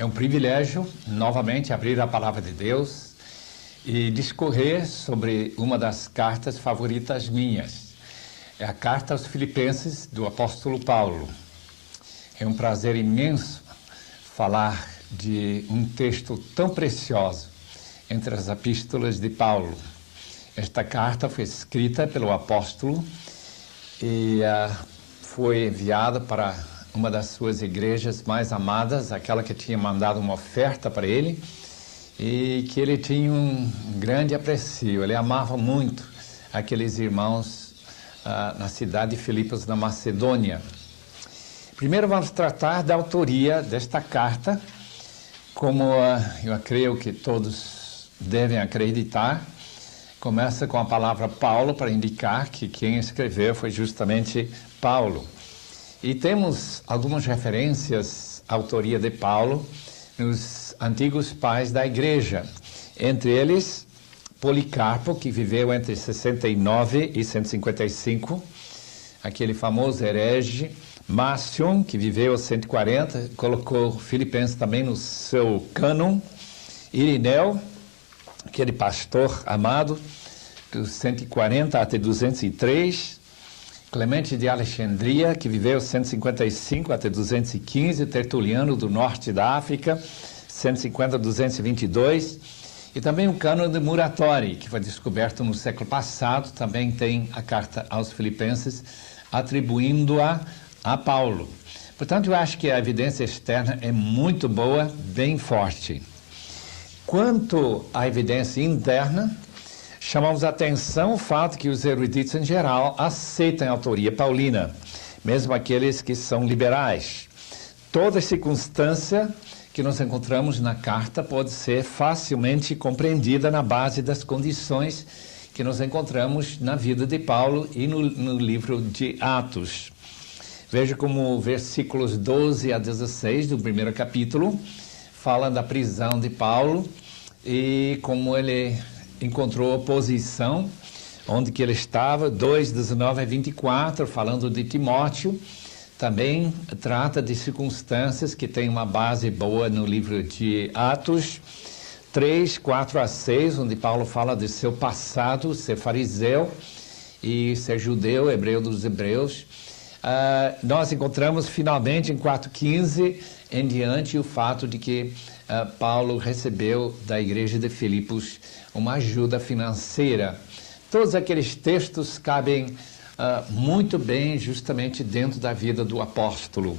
É um privilégio, novamente, abrir a Palavra de Deus e discorrer sobre uma das cartas favoritas minhas. É a Carta aos Filipenses, do apóstolo Paulo. É um prazer imenso falar de um texto tão precioso entre as epístolas de Paulo. Esta carta foi escrita pelo apóstolo e foi enviada para uma das suas igrejas mais amadas, aquela que tinha mandado uma oferta para ele e que ele tinha um grande aprecio. Ele amava muito aqueles irmãos na cidade de Filipos, na Macedônia. Primeiro vamos tratar da autoria desta carta, como eu creio que todos devem acreditar. Começa com a palavra Paulo para indicar que quem escreveu foi justamente Paulo. E temos algumas referências à autoria de Paulo nos antigos pais da igreja. Entre eles, Policarpo, que viveu entre 69 e 155, aquele famoso herege. Márcio, que viveu 140, colocou Filipenses também no seu cânon. Irineu, aquele pastor amado, dos 140 até 203. Clemente de Alexandria, que viveu 155 até 215, Tertuliano do norte da África, 150 a 222, e também o cânon de Muratori, que foi descoberto no século passado, também tem a carta aos Filipenses, atribuindo-a a Paulo. Portanto, eu acho que a evidência externa é muito boa, bem forte. Quanto à evidência interna, chamamos a atenção o fato que os eruditos em geral aceitam a autoria paulina, mesmo aqueles que são liberais. Toda circunstância que nós encontramos na carta pode ser facilmente compreendida na base das condições que nós encontramos na vida de Paulo e no livro de Atos. Veja como versículos 12 a 16 do primeiro capítulo falam da prisão de Paulo e como ele encontrou oposição, onde que ele estava, 2:19 a 24, falando de Timóteo, também trata de circunstâncias que têm uma base boa no livro de Atos, 3:4 a 6, onde Paulo fala de seu passado, ser fariseu e ser judeu, hebreu dos hebreus. Nós encontramos finalmente em 4:15 em diante o fato de que Paulo recebeu da igreja de Filipos uma ajuda financeira. Todos aqueles textos cabem muito bem justamente dentro da vida do apóstolo.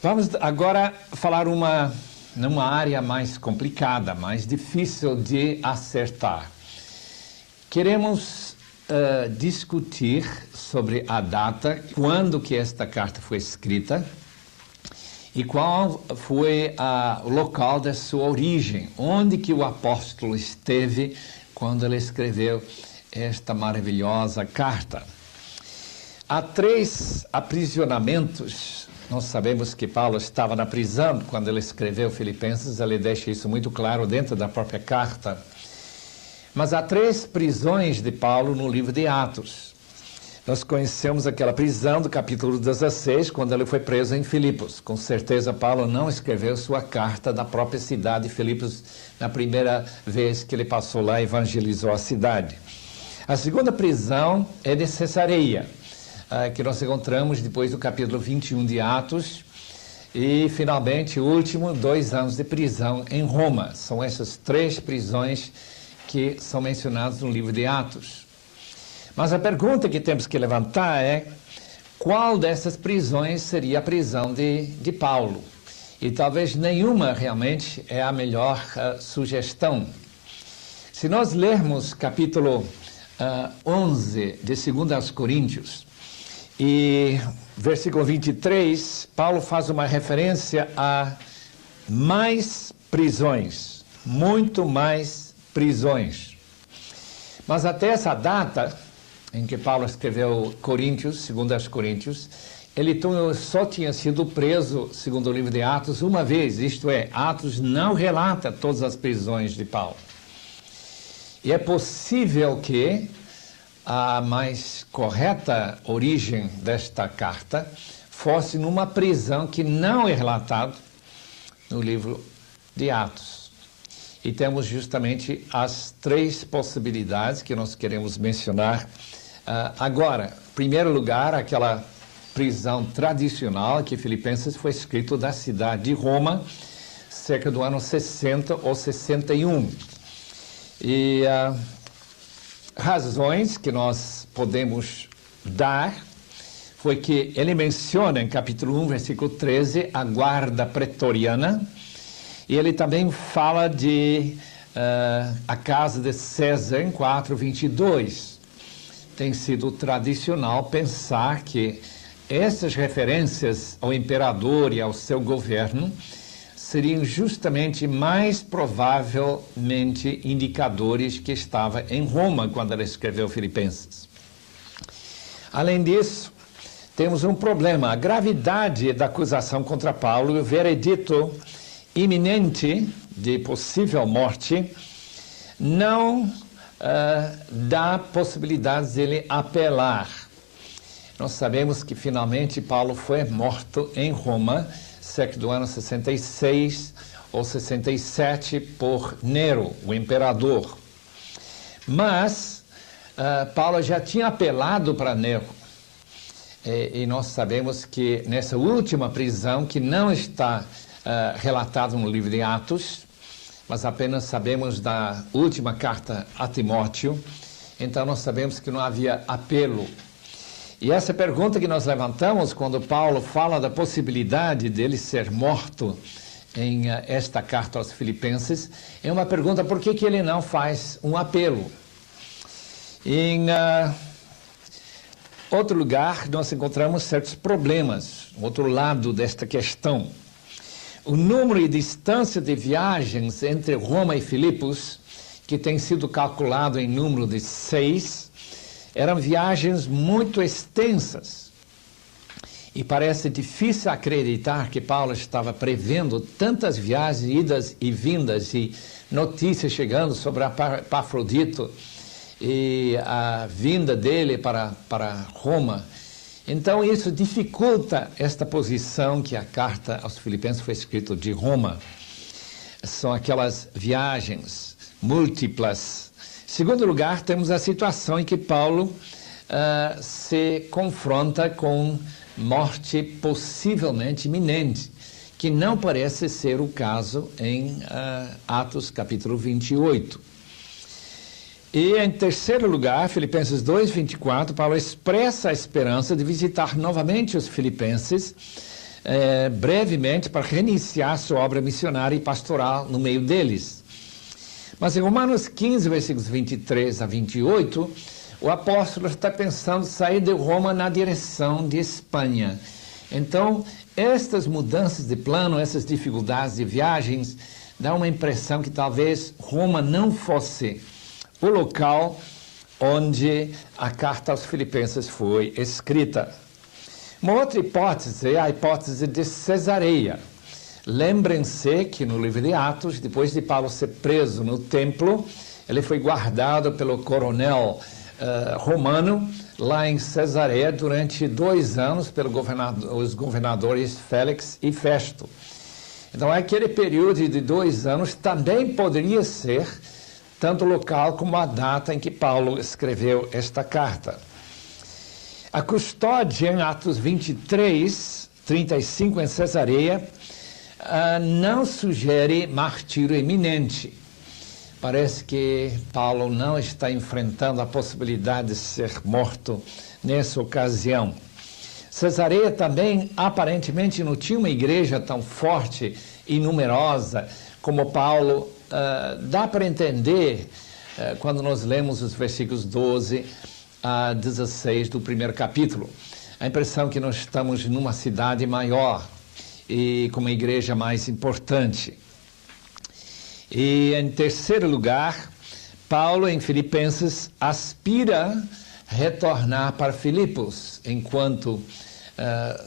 Vamos agora falar numa área mais complicada, mais difícil de acertar. Queremos discutir sobre a data, quando que esta carta foi escrita, e qual foi o local da sua origem, onde que o apóstolo esteve quando ele escreveu esta maravilhosa carta. Há 3 aprisionamentos. Nós sabemos que Paulo estava na prisão quando ele escreveu Filipenses, ele deixa isso muito claro dentro da própria carta. Mas há 3 prisões de Paulo no livro de Atos. Nós conhecemos aquela prisão do capítulo 16, quando ele foi preso em Filipos. Com certeza, Paulo não escreveu sua carta da própria cidade de Filipos na primeira vez que ele passou lá e evangelizou a cidade. A segunda prisão é de Cesareia, que nós encontramos depois do capítulo 21 de Atos. E, finalmente, o último, 2 anos de prisão em Roma. São essas 3 prisões que são mencionadas no livro de Atos. Mas a pergunta que temos que levantar é qual dessas prisões seria a prisão de Paulo? E talvez nenhuma realmente é a melhor sugestão. Se nós lermos capítulo 11 de 2 Coríntios e versículo 23, Paulo faz uma referência a mais prisões, muito mais prisões. Mas até essa data em que Paulo escreveu Coríntios, 2 Coríntios, ele só tinha sido preso, segundo o livro de Atos, uma vez, isto é, Atos não relata todas as prisões de Paulo. E é possível que a mais correta origem desta carta fosse numa prisão que não é relatado no livro de Atos. E temos justamente as três possibilidades que nós queremos mencionar agora. Em primeiro lugar, aquela prisão tradicional que Filipenses foi escrito da cidade de Roma, cerca do ano 60 ou 61. E razões que nós podemos dar foi que ele menciona em capítulo 1, versículo 13, a guarda pretoriana, e ele também fala de a casa de César em 4:22. Tem sido tradicional pensar que essas referências ao imperador e ao seu governo seriam justamente mais provavelmente indicadores que estava em Roma quando ele escreveu Filipenses. Além disso, temos um problema. A gravidade da acusação contra Paulo e o veredito iminente de possível morte não dá possibilidade de ele apelar. Nós sabemos que finalmente Paulo foi morto em Roma, cerca do ano 66 ou 67, por Nero, o imperador. Mas Paulo já tinha apelado para Nero. E nós sabemos que nessa última prisão, que não está relatado no livro de Atos, mas apenas sabemos da última carta a Timóteo, então nós sabemos que não havia apelo. E essa pergunta que nós levantamos quando Paulo fala da possibilidade dele ser morto em esta carta aos Filipenses, é uma pergunta: por que ele não faz um apelo? Em outro lugar, nós encontramos certos problemas, outro lado desta questão. O número e distância de viagens entre Roma e Filipos, que tem sido calculado em número de 6, eram viagens muito extensas. E parece difícil acreditar que Paulo estava prevendo tantas viagens, idas e vindas, e notícias chegando sobre Epafrodito e a vinda dele para Roma. Então, isso dificulta esta posição que a carta aos Filipenses foi escrita de Roma. São aquelas viagens múltiplas. Em segundo lugar, temos a situação em que Paulo se confronta com morte possivelmente iminente, que não parece ser o caso em Atos capítulo 28. E, em terceiro lugar, Filipenses 2:24, Paulo expressa a esperança de visitar novamente os filipenses, brevemente, para reiniciar sua obra missionária e pastoral no meio deles. Mas em Romanos 15, versículos 23 a 28, o apóstolo está pensando em sair de Roma na direção de Espanha. Então, estas mudanças de plano, essas dificuldades de viagens, dão uma impressão que talvez Roma não fosse o local onde a carta aos Filipenses foi escrita. Uma outra hipótese é a hipótese de Cesareia. Lembrem-se que no livro de Atos, depois de Paulo ser preso no templo, ele foi guardado pelo coronel romano lá em Cesareia durante 2 anos pelos governadores Félix e Festo. Então, aquele período de 2 anos também poderia ser tanto o local como a data em que Paulo escreveu esta carta. A custódia em Atos 23, 35 em Cesareia, não sugere martírio iminente. Parece que Paulo não está enfrentando a possibilidade de ser morto nessa ocasião. Cesareia também, aparentemente, não tinha uma igreja tão forte e numerosa como Paulo dá para entender quando nós lemos os versículos 12 a 16 do primeiro capítulo. A impressão que nós estamos numa cidade maior e com uma igreja mais importante. E, em terceiro lugar, Paulo, em Filipenses, aspira retornar para Filipos, enquanto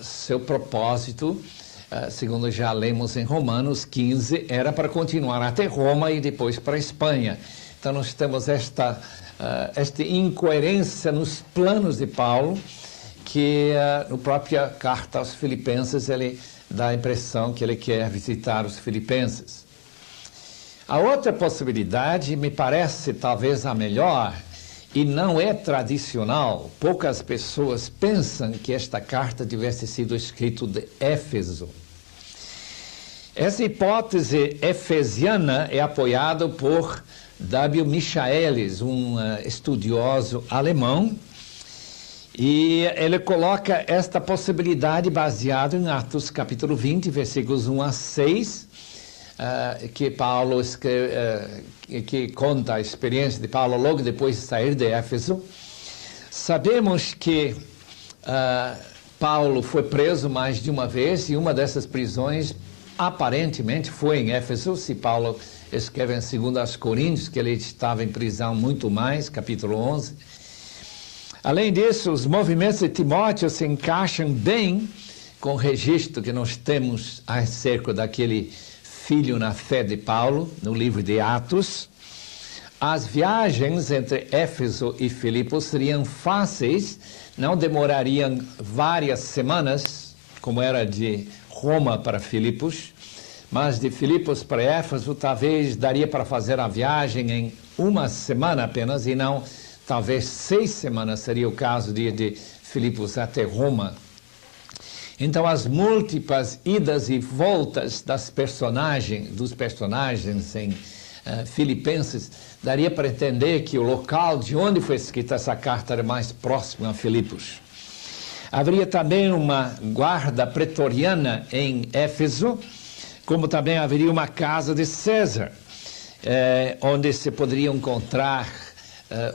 seu propósito, segundo já lemos em Romanos 15, era para continuar até Roma e depois para a Espanha. Então, nós temos esta incoerência nos planos de Paulo, que na própria carta aos Filipenses ele dá a impressão que ele quer visitar os filipenses. A outra possibilidade me parece talvez a melhor e não é tradicional. Poucas pessoas pensam que esta carta tivesse sido escrita de Éfeso. Essa hipótese efesiana é apoiada por W. Michaelis, um estudioso alemão, e ele coloca esta possibilidade baseada em Atos capítulo 20, versículos 1 a 6, que Paulo que conta a experiência de Paulo logo depois de sair de Éfeso. Sabemos que Paulo foi preso mais de uma vez, e uma dessas prisões aparentemente foi em Éfeso. Se Paulo escreve em 2 Coríntios que ele estava em prisão muito mais, capítulo 11. Além disso, os movimentos de Timóteo se encaixam bem com o registro que nós temos acerca daquele filho na fé de Paulo, no livro de Atos. As viagens entre Éfeso e Filipos seriam fáceis, não demorariam várias semanas, como era de Roma para Filipos, mas de Filipos para Éfeso talvez daria para fazer a viagem em uma semana apenas, e não talvez 6 semanas seria o caso de Filipos até Roma. Então, as múltiplas idas e voltas dos personagens em Filipenses, daria para entender que o local de onde foi escrita essa carta era mais próximo a Filipos. Haveria também uma guarda pretoriana em Éfeso, como também haveria uma casa de César, onde se poderia encontrar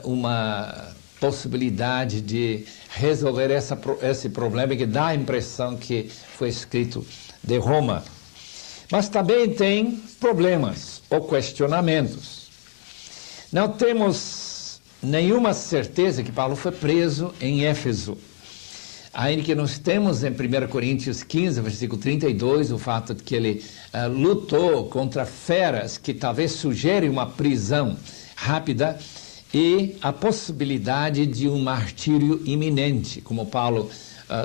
uma possibilidade de resolver esse problema, que dá a impressão que foi escrito de Roma. Mas também tem problemas ou questionamentos. Não temos nenhuma certeza que Paulo foi preso em Éfeso. Ainda que nós temos em 1 Coríntios 15, versículo 32, o fato de que ele lutou contra feras, que talvez sugerem uma prisão rápida, e a possibilidade de um martírio iminente, como Paulo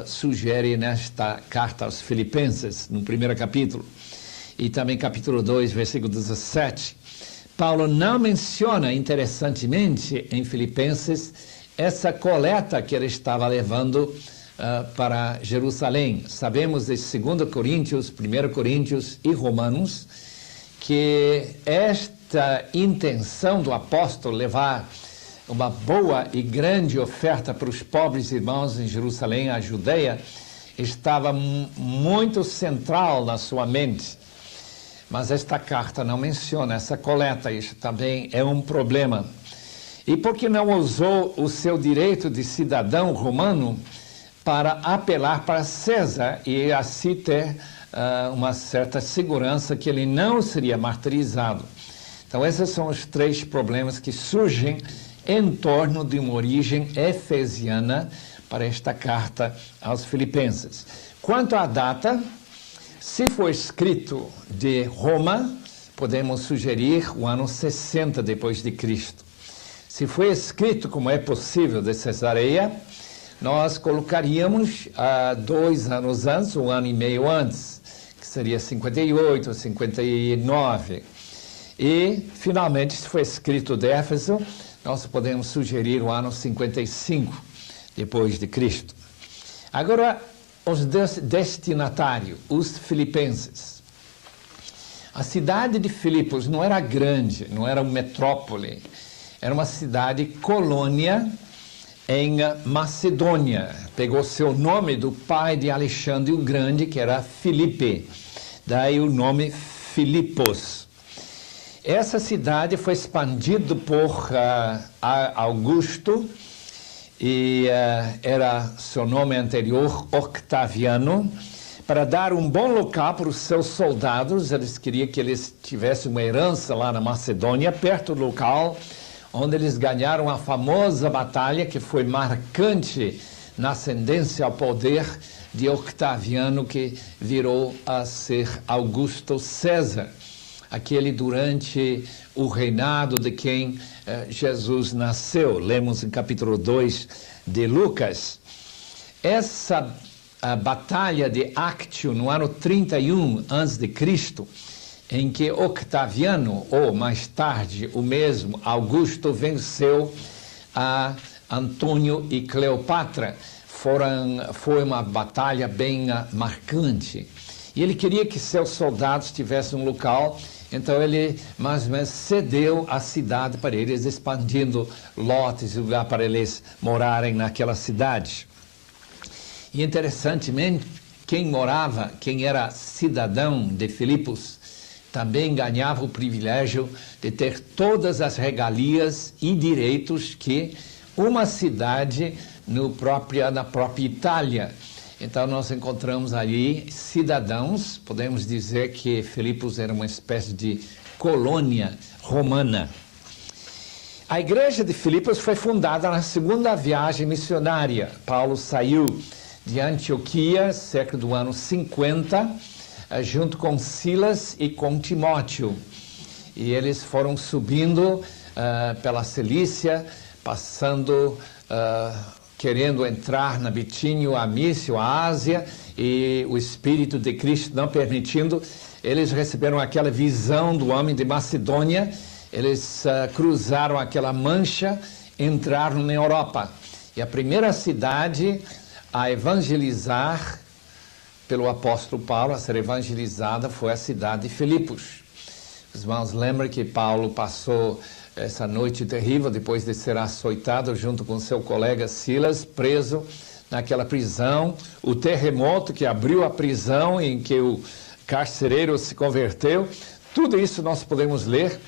sugere nesta carta aos Filipenses, no primeiro capítulo, e também capítulo 2, versículo 17. Paulo não menciona, interessantemente, em Filipenses, essa coleta que ele estava levando para Jerusalém. Sabemos de 2 Coríntios, 1 Coríntios e Romanos, que esta intenção do apóstolo levar uma boa e grande oferta para os pobres irmãos em Jerusalém, a Judeia, estava muito central na sua mente. Mas esta carta não menciona essa coleta, isso também é um problema. E por que não usou o seu direito de cidadão romano para apelar para César e assim ter uma certa segurança que ele não seria martirizado? Então, esses são os 3 problemas que surgem em torno de uma origem efesiana para esta carta aos Filipenses. Quanto à data, se for escrito de Roma, podemos sugerir o ano 60 depois de Cristo. Se foi escrito, como é possível, de Cesareia, nós colocaríamos 2 anos antes, 1 ano e meio antes, que seria 58 ou 59. E, finalmente, se foi escrito de Éfeso, nós podemos sugerir o ano 55 depois de Cristo. Agora, os destinatários, os filipenses. A cidade de Filipos não era grande, não era uma metrópole, era uma cidade colônia em Macedônia. Pegou seu nome do pai de Alexandre o Grande, que era Filipe, daí o nome Filipos. Essa cidade foi expandida por Augusto, e era seu nome anterior, Octaviano, para dar um bom local para os seus soldados. Eles queriam que eles tivessem uma herança lá na Macedônia, perto do local onde eles ganharam a famosa batalha que foi marcante na ascendência ao poder de Octaviano, que virou a ser Augusto César, aquele durante o reinado de quem Jesus nasceu. Lemos em capítulo 2 de Lucas. Essa a Batalha de Actium, no ano 31 a.C., em que Octaviano, ou mais tarde o mesmo Augusto, venceu a Antônio e Cleopatra. Foi uma batalha bem marcante. E ele queria que seus soldados tivessem um local, então ele mais ou menos cedeu a cidade para eles, expandindo lotes de lugar para eles morarem naquela cidade. E interessantemente, quem era cidadão de Filipos, também ganhava o privilégio de ter todas as regalias e direitos que uma cidade na própria Itália. Então nós encontramos ali cidadãos, podemos dizer que Filipos era uma espécie de colônia romana. A igreja de Filipos foi fundada na segunda viagem missionária. Paulo saiu de Antioquia, cerca do ano 50, junto com Silas e com Timóteo. E eles foram subindo pela Cilícia, passando, querendo entrar na Bitínia, a Mísia, a Ásia, e o Espírito de Cristo não permitindo, eles receberam aquela visão do homem de Macedônia, eles cruzaram aquela mancha, entraram na Europa. E a primeira cidade a evangelizar pelo apóstolo Paulo, a ser evangelizada, foi a cidade de Filipos. Os irmãos lembram que Paulo passou essa noite terrível, depois de ser açoitado junto com seu colega Silas, preso naquela prisão, o terremoto que abriu a prisão em que o carcereiro se converteu. Tudo isso nós podemos ler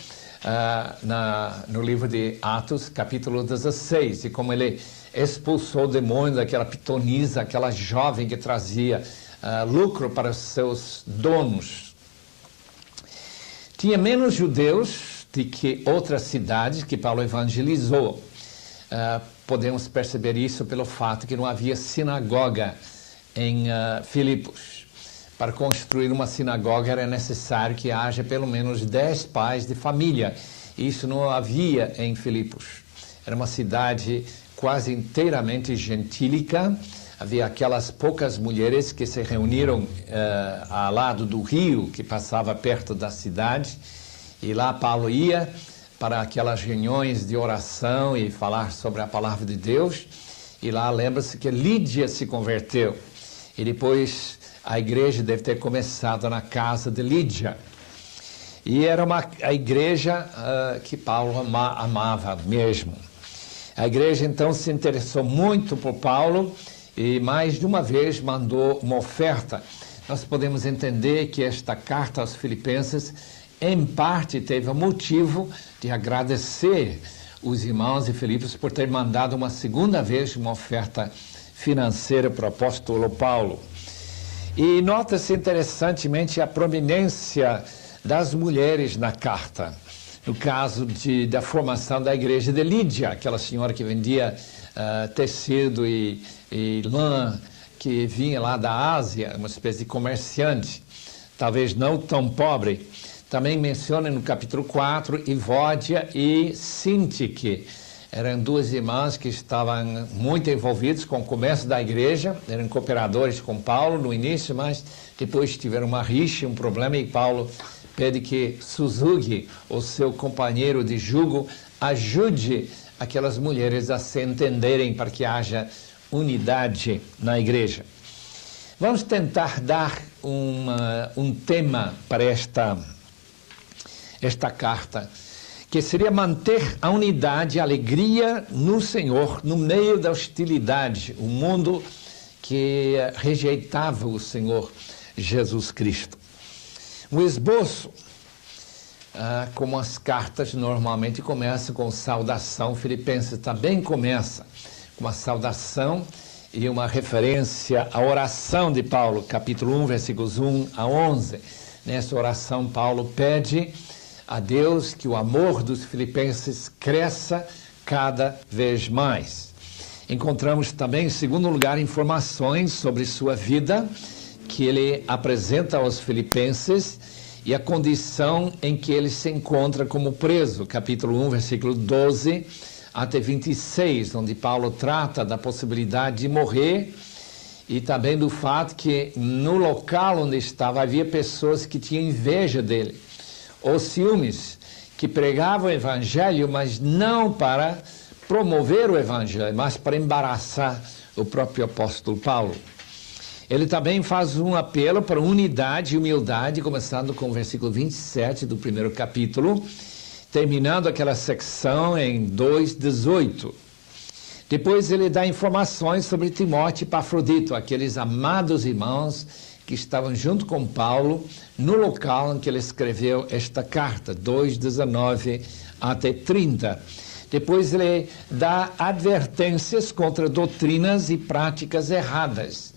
no livro de Atos, capítulo 16, e como ele expulsou o demônio daquela pitonisa, aquela jovem que trazia lucro para os seus donos. Tinha menos judeus do que outras cidades que Paulo evangelizou. Podemos perceber isso pelo fato que não havia sinagoga em Filipos. Para construir uma sinagoga era necessário que haja pelo menos 10 pais de família. Isso não havia em Filipos. Era uma cidade quase inteiramente gentílica. Havia aquelas poucas mulheres que se reuniram ao lado do rio que passava perto da cidade. E lá Paulo ia para aquelas reuniões de oração e falar sobre a palavra de Deus. E lá lembra-se que Lídia se converteu. E depois a igreja deve ter começado na casa de Lídia. E era a igreja que Paulo amava mesmo. A igreja então se interessou muito por Paulo e mais de uma vez mandou uma oferta. Nós podemos entender que esta carta aos Filipenses, em parte, teve o motivo de agradecer os irmãos de Filipos por ter mandado uma segunda vez uma oferta financeira para o apóstolo Paulo. E nota-se interessantemente a prominência das mulheres na carta. No caso da formação da igreja de Lídia, aquela senhora que vendia tecido e lã, que vinha lá da Ásia, uma espécie de comerciante, talvez não tão pobre. Também menciona no capítulo 4 Evódia e Sintique. Eram duas irmãs que estavam muito envolvidas com o comércio da igreja, eram cooperadores com Paulo no início, mas depois tiveram uma rixa, um problema, e Paulo pede que Suzuki, o seu companheiro de jugo, ajude aquelas mulheres a se entenderem para que haja unidade na igreja. Vamos tentar dar um tema para esta carta, que seria manter a unidade e a alegria no Senhor, no meio da hostilidade, o mundo que rejeitava o Senhor Jesus Cristo. Um esboço, como as cartas normalmente começam com saudação, Filipenses também começa com uma saudação e uma referência à oração de Paulo, capítulo 1, versículos 1 a 11. Nessa oração, Paulo pede a Deus que o amor dos filipenses cresça cada vez mais. Encontramos também, em segundo lugar, informações sobre sua vida, que ele apresenta aos filipenses, e a condição em que ele se encontra como preso, capítulo 1, versículo 12 até 26, onde Paulo trata da possibilidade de morrer e também do fato que no local onde estava havia pessoas que tinham inveja dele, ou ciúmes, que pregavam o evangelho, mas não para promover o evangelho, mas para embaraçar o próprio apóstolo Paulo. Ele também faz um apelo para unidade e humildade, começando com o versículo 27 do primeiro capítulo, terminando aquela secção em 2:18. Depois ele dá informações sobre Timóteo e Epafrodito, aqueles amados irmãos que estavam junto com Paulo no local em que ele escreveu esta carta, 2:19 até 30. Depois ele dá advertências contra doutrinas e práticas erradas,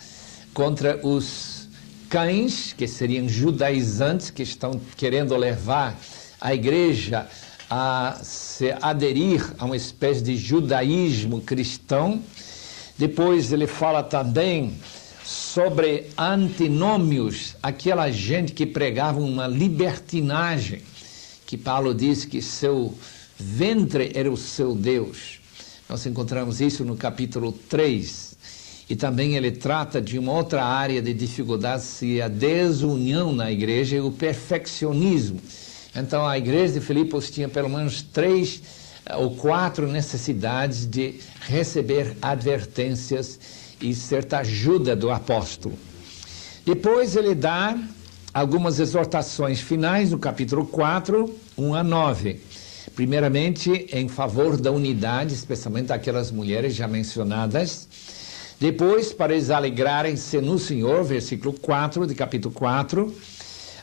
contra os cães, que seriam judaizantes, que estão querendo levar a igreja a se aderir a uma espécie de judaísmo cristão. Depois ele fala também sobre antinômios, aquela gente que pregava uma libertinagem, que Paulo diz que seu ventre era o seu Deus. Nós encontramos isso no capítulo 3. E também ele trata de uma outra área de dificuldade, se a desunião na igreja e o perfeccionismo. Então a igreja de Filipos tinha pelo menos 3 ou 4 necessidades de receber advertências e certa ajuda do apóstolo. Depois ele dá algumas exortações finais no capítulo 4, 1-9. Primeiramente, em favor da unidade, especialmente aquelas mulheres já mencionadas. Depois, para eles alegrarem-se no Senhor, versículo 4 de capítulo 4.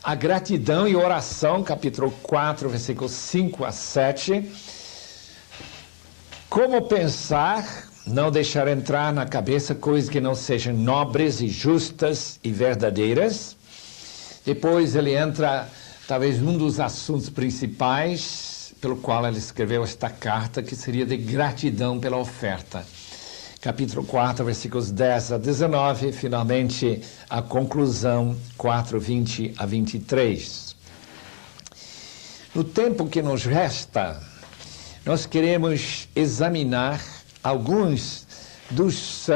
A gratidão e oração, capítulo 4, versículos 5-7. Como pensar, não deixar entrar na cabeça coisas que não sejam nobres e justas e verdadeiras. Depois ele entra, talvez, num dos assuntos principais pelo qual ele escreveu esta carta, que seria de gratidão pela oferta. Capítulo 4, versículos 10-19, e finalmente a conclusão, 4:20-23. No tempo que nos resta, nós queremos examinar alguns dos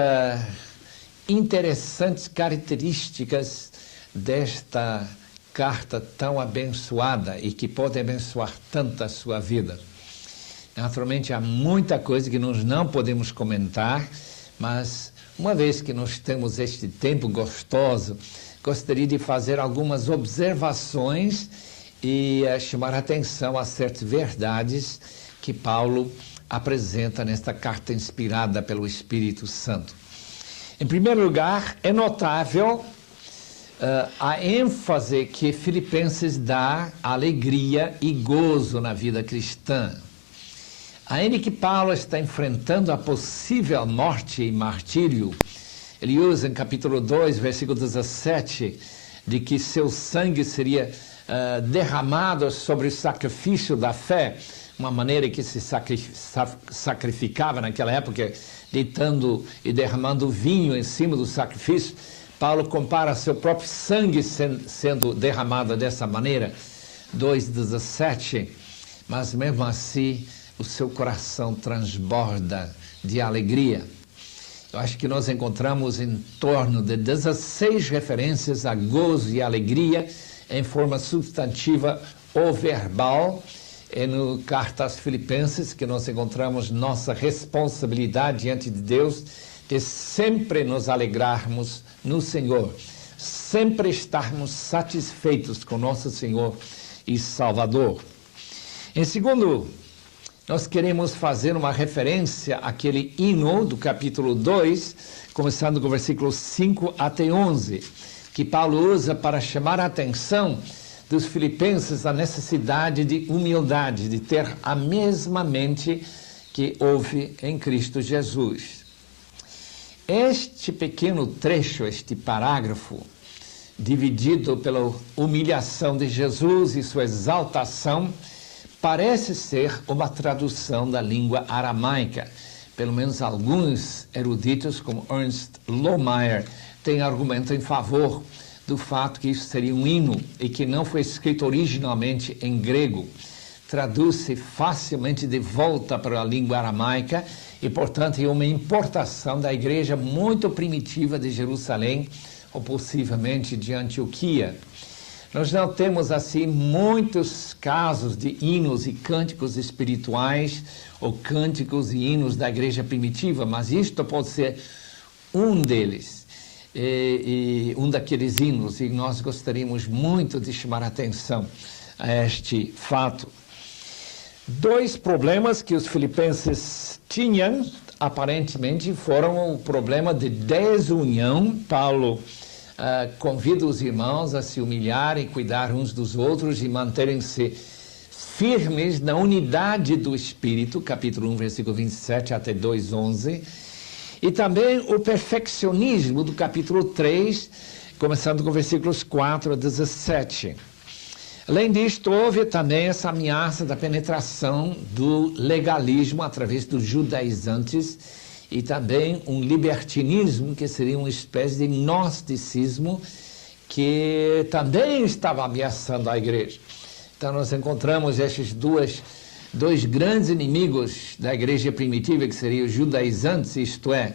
interessantes características desta carta tão abençoada e que pode abençoar tanto a sua vida. Naturalmente, há muita coisa que nós não podemos comentar, mas uma vez que nós temos este tempo gostoso, gostaria de fazer algumas observações e chamar a atenção a certas verdades que Paulo apresenta nesta carta inspirada pelo Espírito Santo. Em primeiro lugar, é notável a ênfase que Filipenses dá à alegria e gozo na vida cristã. Ainda que Paulo está enfrentando a possível morte e martírio, ele usa em capítulo 2, versículo 17, de que seu sangue seria derramado sobre o sacrifício da fé, uma maneira que se sacrificava naquela época, deitando e derramando vinho em cima do sacrifício. Paulo compara seu próprio sangue sendo derramado dessa maneira, 2:17, mas mesmo assim o seu coração transborda de alegria. Eu acho que nós encontramos em torno de 16 referências a gozo e alegria em forma substantiva ou verbal. É no Carta aos Filipenses que nós encontramos nossa responsabilidade diante de Deus de sempre nos alegrarmos no Senhor, sempre estarmos satisfeitos com nosso Senhor e Salvador. Em segundo, nós queremos fazer uma referência àquele hino do capítulo 2, começando com o versículo 5 até 11, que Paulo usa para chamar a atenção dos filipenses à necessidade de humildade, de ter a mesma mente que houve em Cristo Jesus. Este pequeno trecho, este parágrafo, dividido pela humilhação de Jesus e sua exaltação, parece ser uma tradução da língua aramaica. Pelo menos alguns eruditos, como Ernst Lohmeyer, têm argumento em favor do fato que isso seria um hino e que não foi escrito originalmente em grego. traduz-se facilmente de volta para a língua aramaica e, portanto, é uma importação da igreja muito primitiva de Jerusalém, ou possivelmente de Antioquia. Nós não temos, assim, muitos casos de hinos e cânticos espirituais ou cânticos e hinos da igreja primitiva, mas isto pode ser um deles, um daqueles hinos, e nós gostaríamos muito de chamar a atenção a este fato. Dois problemas que os filipenses tinham, aparentemente, foram o problema de desunião. Paulo convida os irmãos a se humilharem, cuidar uns dos outros e manterem-se firmes na unidade do Espírito, capítulo 1, versículo 27 até 2:11, e também o perfeccionismo do capítulo 3, começando com versículos 4 a 17. Além disto, houve também essa ameaça da penetração do legalismo através dos judaizantes e também um libertinismo, que seria uma espécie de gnosticismo, que também estava ameaçando a igreja. Então, nós encontramos esses dois grandes inimigos da igreja primitiva, que seriam os judaizantes, isto é,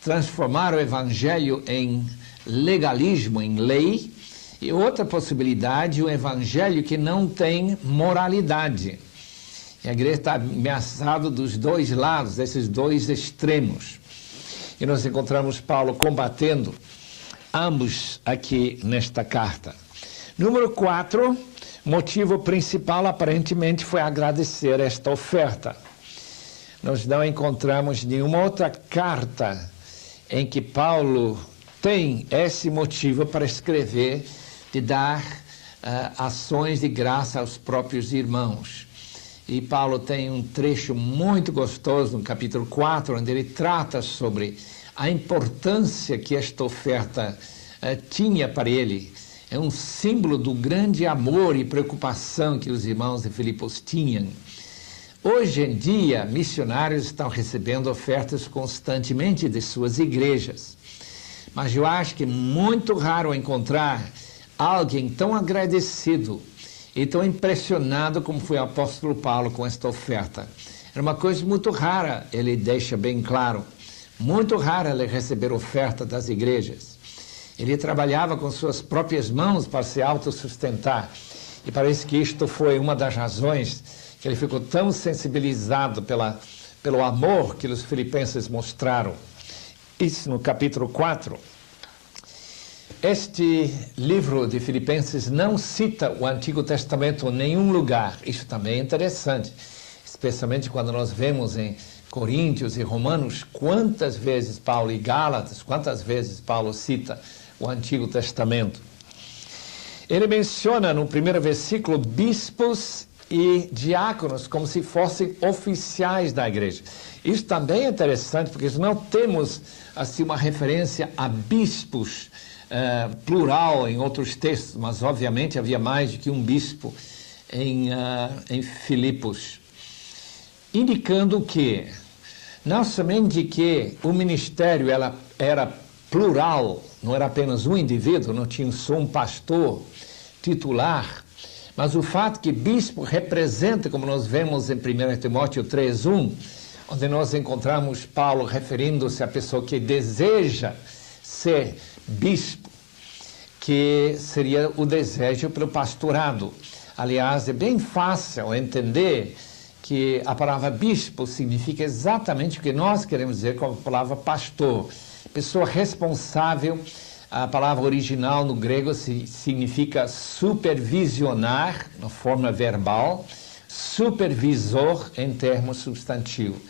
transformar o evangelho em legalismo, em lei, e outra possibilidade, o evangelho que não tem moralidade. E a igreja está ameaçada dos dois lados, desses dois extremos. E nós encontramos Paulo combatendo ambos aqui nesta carta. Número 4, motivo principal aparentemente foi agradecer esta oferta. Nós não encontramos nenhuma outra carta em que Paulo tem esse motivo para escrever de dar ações de graça aos próprios irmãos. E Paulo tem um trecho muito gostoso no capítulo 4, onde ele trata sobre a importância que esta oferta tinha para ele. É um símbolo do grande amor e preocupação que os irmãos de Filipos tinham. Hoje em dia, missionários estão recebendo ofertas constantemente de suas igrejas. Mas eu acho que é muito raro encontrar alguém tão agradecido e tão impressionado como foi o apóstolo Paulo com esta oferta. Era uma coisa muito rara, ele deixa bem claro. Muito raro ele receber oferta das igrejas. Ele trabalhava com suas próprias mãos para se autossustentar. E parece que isto foi uma das razões que ele ficou tão sensibilizado pelo amor que os filipenses mostraram. Isso no capítulo 4. Este livro de Filipenses não cita o Antigo Testamento em nenhum lugar. Isso também é interessante, especialmente quando nós vemos em Coríntios e Romanos quantas vezes Paulo e Gálatas, quantas vezes Paulo cita o Antigo Testamento. Ele menciona no primeiro versículo bispos e diáconos como se fossem oficiais da igreja. Isso também é interessante, porque não temos assim uma referência a bispos plural em outros textos, mas obviamente havia mais do que um bispo em Filipos, indicando que não somente que o ministério era plural, não era apenas um indivíduo, não tinha só um pastor titular, mas o fato que bispo representa, como nós vemos em 1 Timóteo 3:1, onde nós encontramos Paulo referindo-se à pessoa que deseja ser bispo, que seria o desejo pelo pastorado. Aliás, é bem fácil entender que a palavra bispo significa exatamente o que nós queremos dizer com a palavra pastor. Pessoa responsável, a palavra original no grego significa supervisionar, na forma verbal, supervisor em termos substantivo.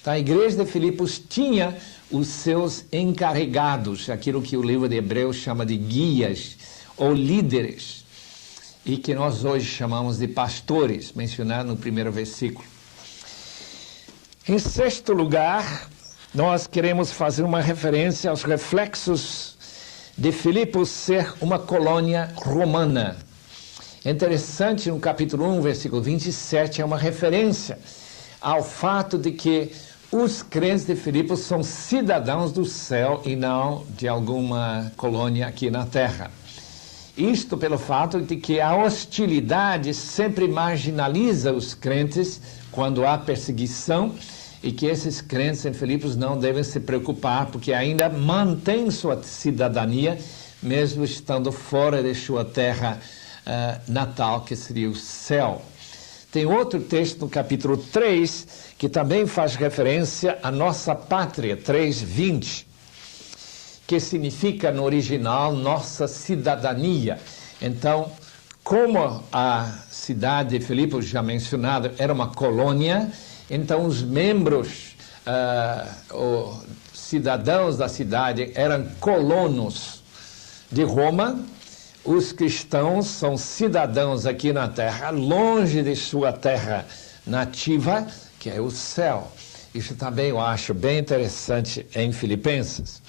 Então, a igreja de Filipos tinha os seus encarregados, aquilo que o livro de Hebreus chama de guias ou líderes, e que nós hoje chamamos de pastores, mencionado no primeiro versículo. Em sexto lugar, nós queremos fazer uma referência aos reflexos de Filipos ser uma colônia romana. É interessante, no capítulo 1, versículo 27, é uma referência ao fato de que os crentes de Filipos são cidadãos do céu e não de alguma colônia aqui na terra. Isto pelo fato de que a hostilidade sempre marginaliza os crentes quando há perseguição, e que esses crentes em Filipos não devem se preocupar, porque ainda mantêm sua cidadania, mesmo estando fora de sua terra natal, que seria o céu. Tem outro texto no capítulo 3, que também faz referência à nossa pátria, 3:20, que significa no original nossa cidadania. Então, como a cidade de Filipos, já mencionado, era uma colônia, então os membros, cidadãos da cidade, eram colonos de Roma. Os cristãos são cidadãos aqui na terra, longe de sua terra nativa, que é o céu. Isso também eu acho bem interessante em Filipenses.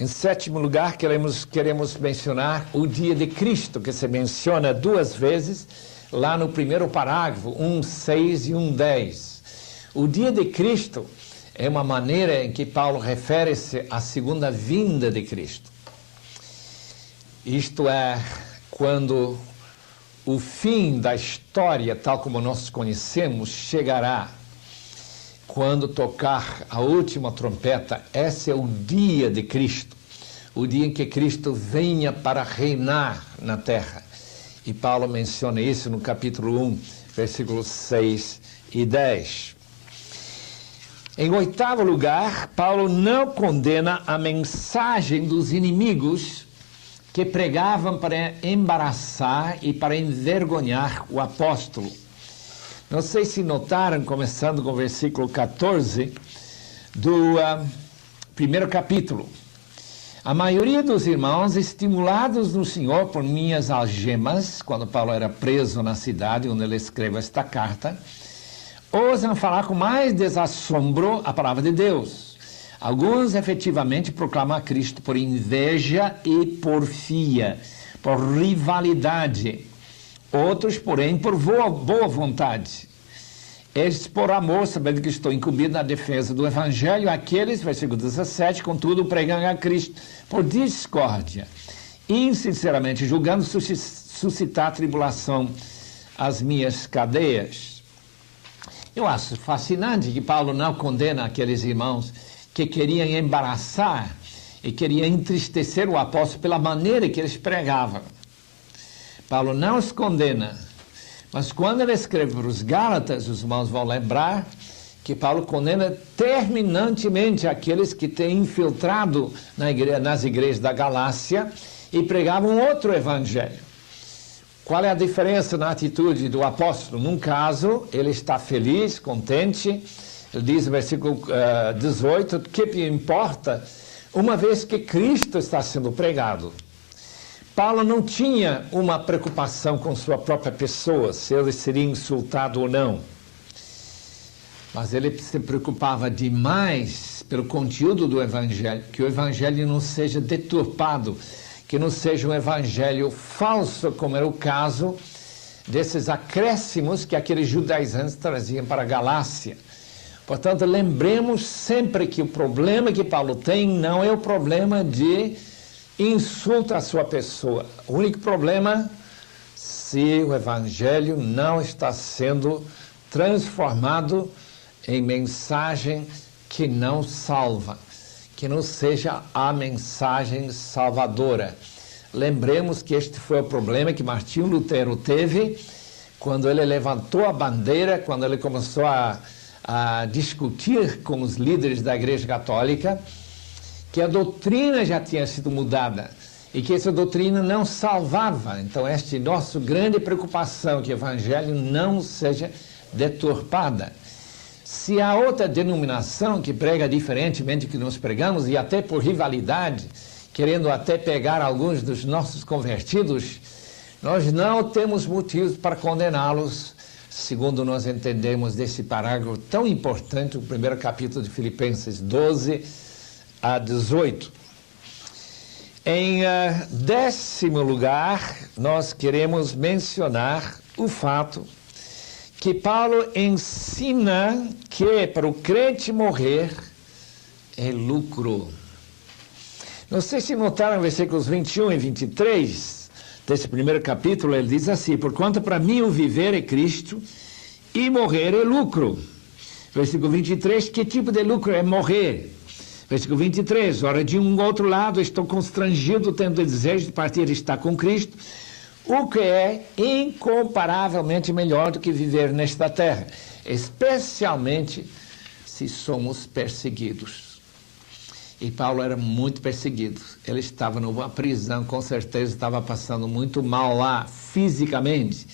Em sétimo lugar, queremos mencionar o dia de Cristo, que se menciona 2 vezes, lá no primeiro parágrafo, 1:6 e 1:10. O dia de Cristo é uma maneira em que Paulo refere-se à segunda vinda de Cristo. Isto é, quando o fim da história, tal como nós conhecemos, chegará. Quando tocar a última trompeta, esse é o dia de Cristo, o dia em que Cristo venha para reinar na terra. E Paulo menciona isso no capítulo 1, versículos 6 e 10. Em 8º lugar, Paulo não condena a mensagem dos inimigos que pregavam para embaraçar e para envergonhar o apóstolo. Não sei se notaram, começando com o versículo 14 do 1º capítulo. A maioria dos irmãos, estimulados no Senhor por minhas algemas, quando Paulo era preso na cidade onde ele escreve esta carta, ousam falar com mais desassombro a palavra de Deus. Alguns efetivamente proclamam a Cristo por inveja e porfia, por rivalidade. Outros, porém, por boa vontade. Estes por amor, sabendo que estou incumbido na defesa do Evangelho. Aqueles, versículo 17, contudo, pregam a Cristo por discórdia, insinceramente julgando suscitar tribulação às minhas cadeias. Eu acho fascinante que Paulo não condena aqueles irmãos que queriam embaraçar e queriam entristecer o apóstolo pela maneira que eles pregavam. Paulo não os condena, mas quando ele escreve para os Gálatas, os irmãos vão lembrar que Paulo condena terminantemente aqueles que têm infiltrado nas igrejas da Galácia e pregavam outro evangelho. Qual é a diferença na atitude do apóstolo? Num caso, ele está feliz, contente. Ele diz no versículo 18, que me importa, uma vez que Cristo está sendo pregado. Paulo não tinha uma preocupação com sua própria pessoa, se ele seria insultado ou não. Mas ele se preocupava demais pelo conteúdo do evangelho, que o evangelho não seja deturpado, que não seja um evangelho falso, como era o caso desses acréscimos que aqueles judaizantes traziam para a Galácia. Portanto, lembremos sempre que o problema que Paulo tem não é o problema de insulto à sua pessoa. O único problema se o evangelho não está sendo transformado em mensagem que não salva, que não seja a mensagem salvadora. Lembremos que este foi o problema que Martinho Lutero teve quando ele levantou a bandeira, quando ele começou a discutir com os líderes da Igreja Católica, que a doutrina já tinha sido mudada e que essa doutrina não salvava. Então, esta é a nossa grande preocupação, que o evangelho não seja deturpada. Se há outra denominação que prega diferentemente do que nós pregamos, e até por rivalidade, querendo até pegar alguns dos nossos convertidos, nós não temos motivos para condená-los, segundo nós entendemos desse parágrafo tão importante, o primeiro capítulo de Filipenses 12 a 18. Em 10º lugar, nós queremos mencionar o fato que Paulo ensina que para o crente morrer é lucro. Não sei se notaram versículos 21 e 23, desse primeiro capítulo, ele diz assim: porquanto para mim o viver é Cristo e morrer é lucro. Versículo 23, que tipo de lucro é morrer? Versículo 23, ora, de um outro lado, estou constrangido, tendo desejo de partir e estar com Cristo, o que é incomparavelmente melhor do que viver nesta terra, especialmente se somos perseguidos. E Paulo era muito perseguido. Ele estava numa prisão, com certeza estava passando muito mal lá, fisicamente.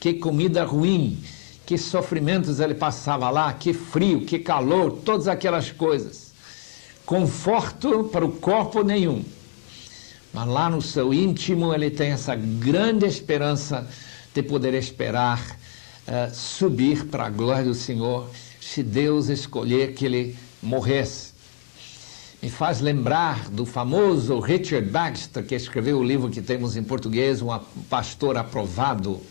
Que comida ruim, que sofrimentos ele passava lá, que frio, que calor, todas aquelas coisas. Conforto para o corpo nenhum. Mas lá no seu íntimo ele tem essa grande esperança de poder esperar subir para a glória do Senhor, se Deus escolher que ele morresse. Me faz lembrar do famoso Richard Baxter, que escreveu o livro que temos em português, Um Pastor Aprovado.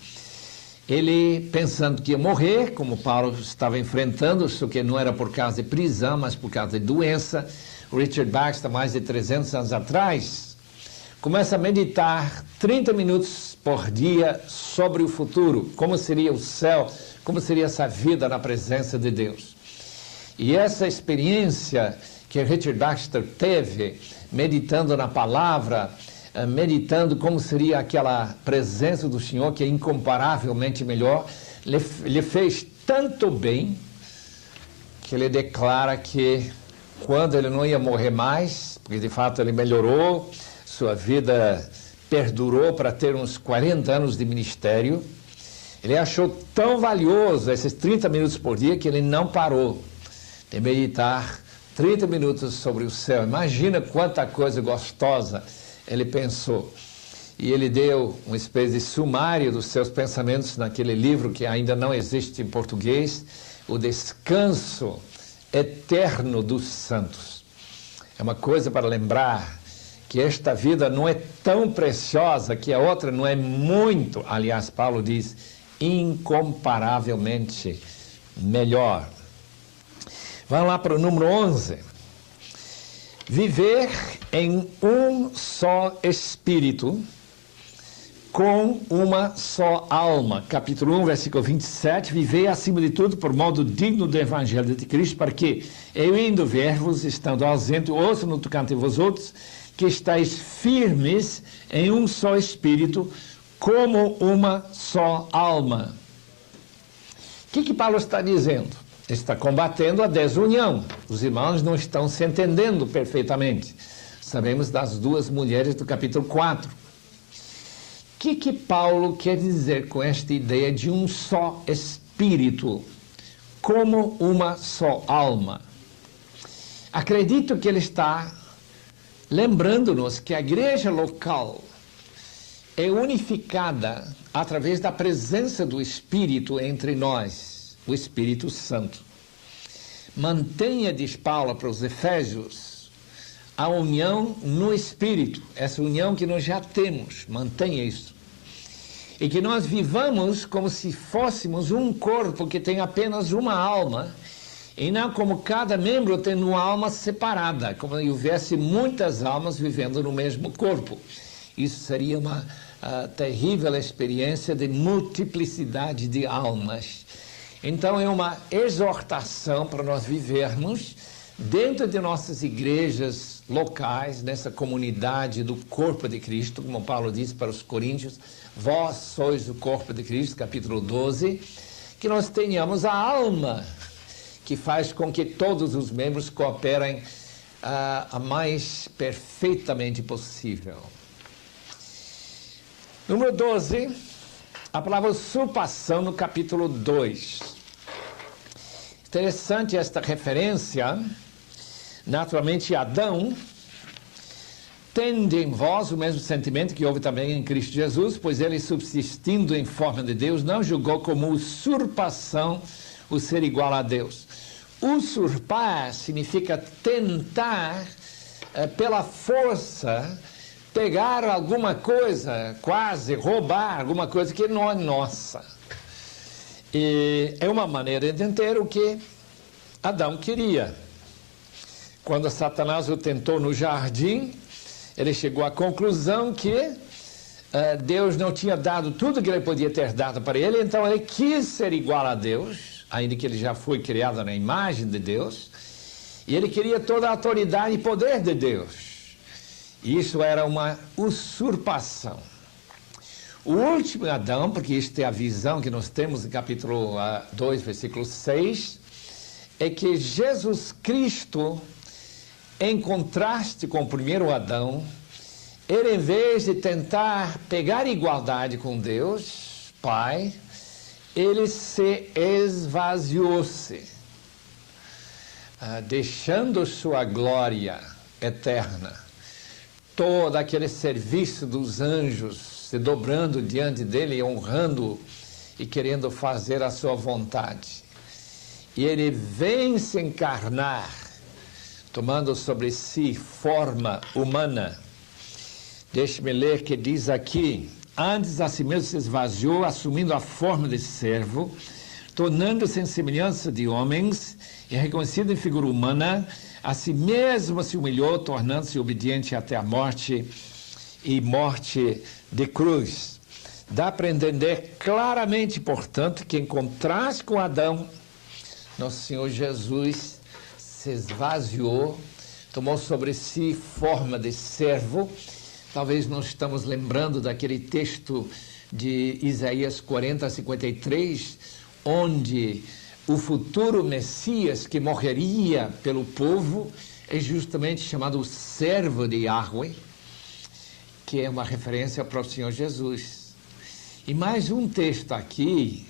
Ele, pensando que ia morrer, como Paulo estava enfrentando, isso que não era por causa de prisão, mas por causa de doença, o Richard Baxter, mais de 300 anos atrás, começa a meditar 30 minutos por dia sobre o futuro, como seria o céu, como seria essa vida na presença de Deus. E essa experiência que Richard Baxter teve, meditando na palavra, meditando como seria aquela presença do Senhor, que é incomparavelmente melhor, lhe fez tanto bem, que ele declara que quando ele não ia morrer mais, porque de fato ele melhorou, sua vida perdurou para ter uns 40 anos de ministério, ele achou tão valioso esses 30 minutos por dia que ele não parou de meditar 30 minutos sobre o céu. Imagina quanta coisa gostosa ele pensou. E ele deu uma espécie de sumário dos seus pensamentos naquele livro que ainda não existe em português, O Descanso Eterno dos Santos. É uma coisa para lembrar que esta vida não é tão preciosa, que a outra não é muito, aliás, Paulo diz, incomparavelmente melhor. Vamos lá para o número 11. Viver em um só espírito, com uma só alma. Capítulo 1, versículo 27. Viver acima de tudo por modo digno do Evangelho de Cristo, para que, eu indo ver-vos, estando ausente, ouço no tocante a vós outros, que estáis firmes em um só espírito, como uma só alma. O que Paulo está dizendo? Está combatendo a desunião. Os irmãos não estão se entendendo perfeitamente. Sabemos das duas mulheres do capítulo 4. O que Paulo quer dizer com esta ideia de um só espírito, como uma só alma? Acredito que ele está lembrando-nos que a igreja local é unificada através da presença do Espírito entre nós. O Espírito Santo. Mantenha, diz Paulo para os Efésios, a união no Espírito, essa união que nós já temos, mantenha isso. E que nós vivamos como se fôssemos um corpo que tem apenas uma alma, e não como cada membro tem uma alma separada, como se houvesse muitas almas vivendo no mesmo corpo. Isso seria uma terrível experiência de multiplicidade de almas. Então, é uma exortação para nós vivermos dentro de nossas igrejas locais, nessa comunidade do corpo de Cristo, como Paulo disse para os Coríntios, vós sois o corpo de Cristo, capítulo 12, que nós tenhamos a alma que faz com que todos os membros cooperem a mais perfeitamente possível. Número 12, a palavra usurpação no capítulo 2. Interessante esta referência. Naturalmente, Adão, tende em vós o mesmo sentimento que houve também em Cristo Jesus, pois ele, subsistindo em forma de Deus, não julgou como usurpação o ser igual a Deus. Usurpar significa tentar, pela força, pegar alguma coisa, quase roubar alguma coisa que não é nossa. E é uma maneira de entender o que Adão queria. Quando Satanás o tentou no jardim, ele chegou à conclusão que Deus não tinha dado tudo que ele podia ter dado para ele, então ele quis ser igual a Deus, ainda que ele já foi criado na imagem de Deus, e ele queria toda a autoridade e poder de Deus. E isso era uma usurpação. O último Adão, porque isto é a visão que nós temos em capítulo 2, versículo 6, é que Jesus Cristo, em contraste com o primeiro Adão, ele, em vez de tentar pegar igualdade com Deus, Pai, ele se esvaziou-se, deixando sua glória eterna, todo aquele serviço dos anjos, se dobrando diante dele, honrando e querendo fazer a sua vontade. E ele vem se encarnar, tomando sobre si forma humana. Deixe-me ler que diz aqui: antes a si mesmo se esvaziou, assumindo a forma de servo, tornando-se em semelhança de homens, e reconhecido em figura humana, a si mesmo se humilhou, tornando-se obediente até a morte, e morte de cruz. Dá para entender claramente, portanto, que em contraste com Adão, nosso Senhor Jesus se esvaziou, tomou sobre si forma de servo. Talvez nós estamos lembrando daquele texto de Isaías 40, 53, onde o futuro Messias que morreria pelo povo é justamente chamado o servo de Yahweh, que é uma referência para o Senhor Jesus. E mais um texto aqui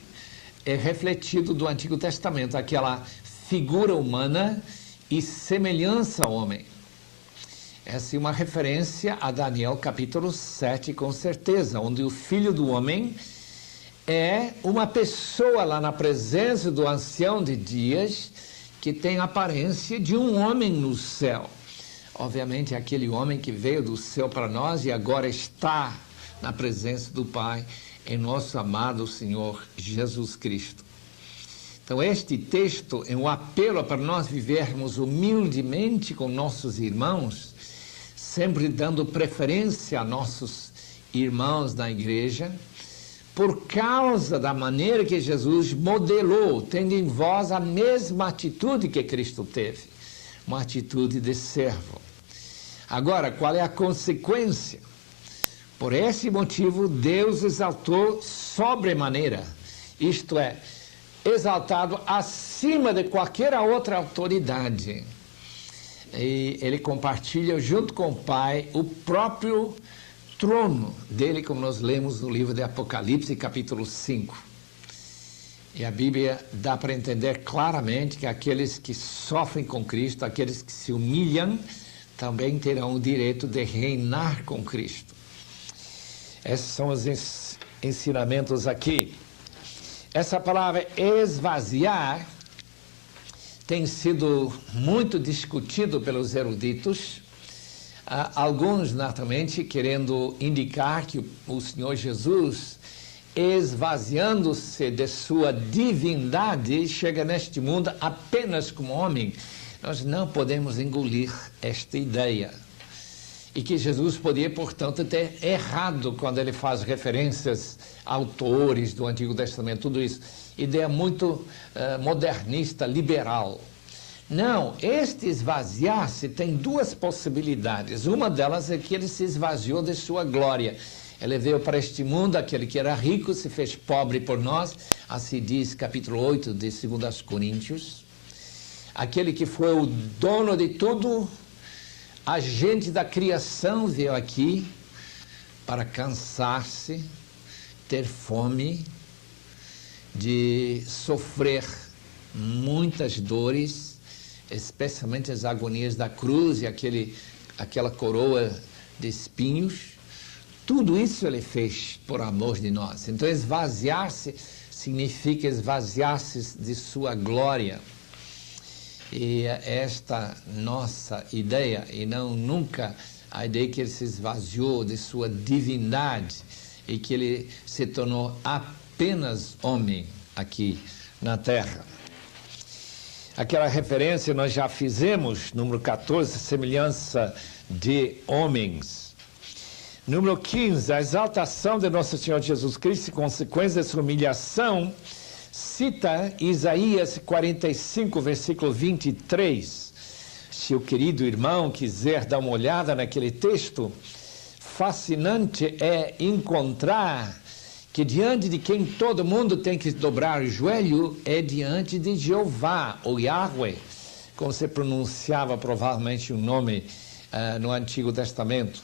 é refletido do Antigo Testamento, aquela figura humana e semelhança ao homem. Essa é uma referência a Daniel capítulo 7, com certeza, onde o Filho do Homem é uma pessoa lá na presença do Ancião de Dias, que tem a aparência de um homem no céu. Obviamente, aquele homem que veio do céu para nós e agora está na presença do Pai, em nosso amado Senhor Jesus Cristo. Então, este texto é um apelo para nós vivermos humildemente com nossos irmãos, sempre dando preferência a nossos irmãos da igreja, por causa da maneira que Jesus modelou, tendo em vós a mesma atitude que Cristo teve, uma atitude de servo. Agora, qual é a consequência? Por esse motivo, Deus exaltou sobremaneira, isto é, exaltado acima de qualquer outra autoridade. E ele compartilha junto com o Pai o próprio trono dele, como nós lemos no livro de Apocalipse, capítulo 5. E a Bíblia dá para entender claramente que aqueles que sofrem com Cristo, aqueles que se humilham, também terão o direito de reinar com Cristo. Esses são os ensinamentos aqui. Essa palavra esvaziar tem sido muito discutido pelos eruditos, alguns naturalmente querendo indicar que o Senhor Jesus, esvaziando-se de sua divindade, chega neste mundo apenas como homem. Nós não podemos engolir esta ideia. E que Jesus podia, portanto, ter errado quando ele faz referências a autores do Antigo Testamento, tudo isso. Ideia muito modernista, liberal. Não, este esvaziar-se tem duas possibilidades. Uma delas é que ele se esvaziou de sua glória. Ele veio para este mundo, aquele que era rico se fez pobre por nós, assim diz capítulo 8 de 2 Coríntios. Aquele que foi o dono de tudo, agente da criação, veio aqui para cansar-se, ter fome, de sofrer muitas dores, especialmente as agonias da cruz e aquela coroa de espinhos. Tudo isso ele fez por amor de nós. Então, esvaziar-se significa esvaziar-se de sua glória. E esta nossa ideia, e não nunca a ideia que ele se esvaziou de sua divindade e que ele se tornou apenas homem aqui na terra. Aquela referência nós já fizemos, número 14, semelhança de homens. Número 15, a exaltação de nosso Senhor Jesus Cristo, consequência dessa humilhação, cita Isaías 45, versículo 23. Se o querido irmão quiser dar uma olhada naquele texto, fascinante é encontrar que diante de quem todo mundo tem que dobrar o joelho é diante de Jeová, ou Yahweh, como se pronunciava provavelmente o nome no Antigo Testamento.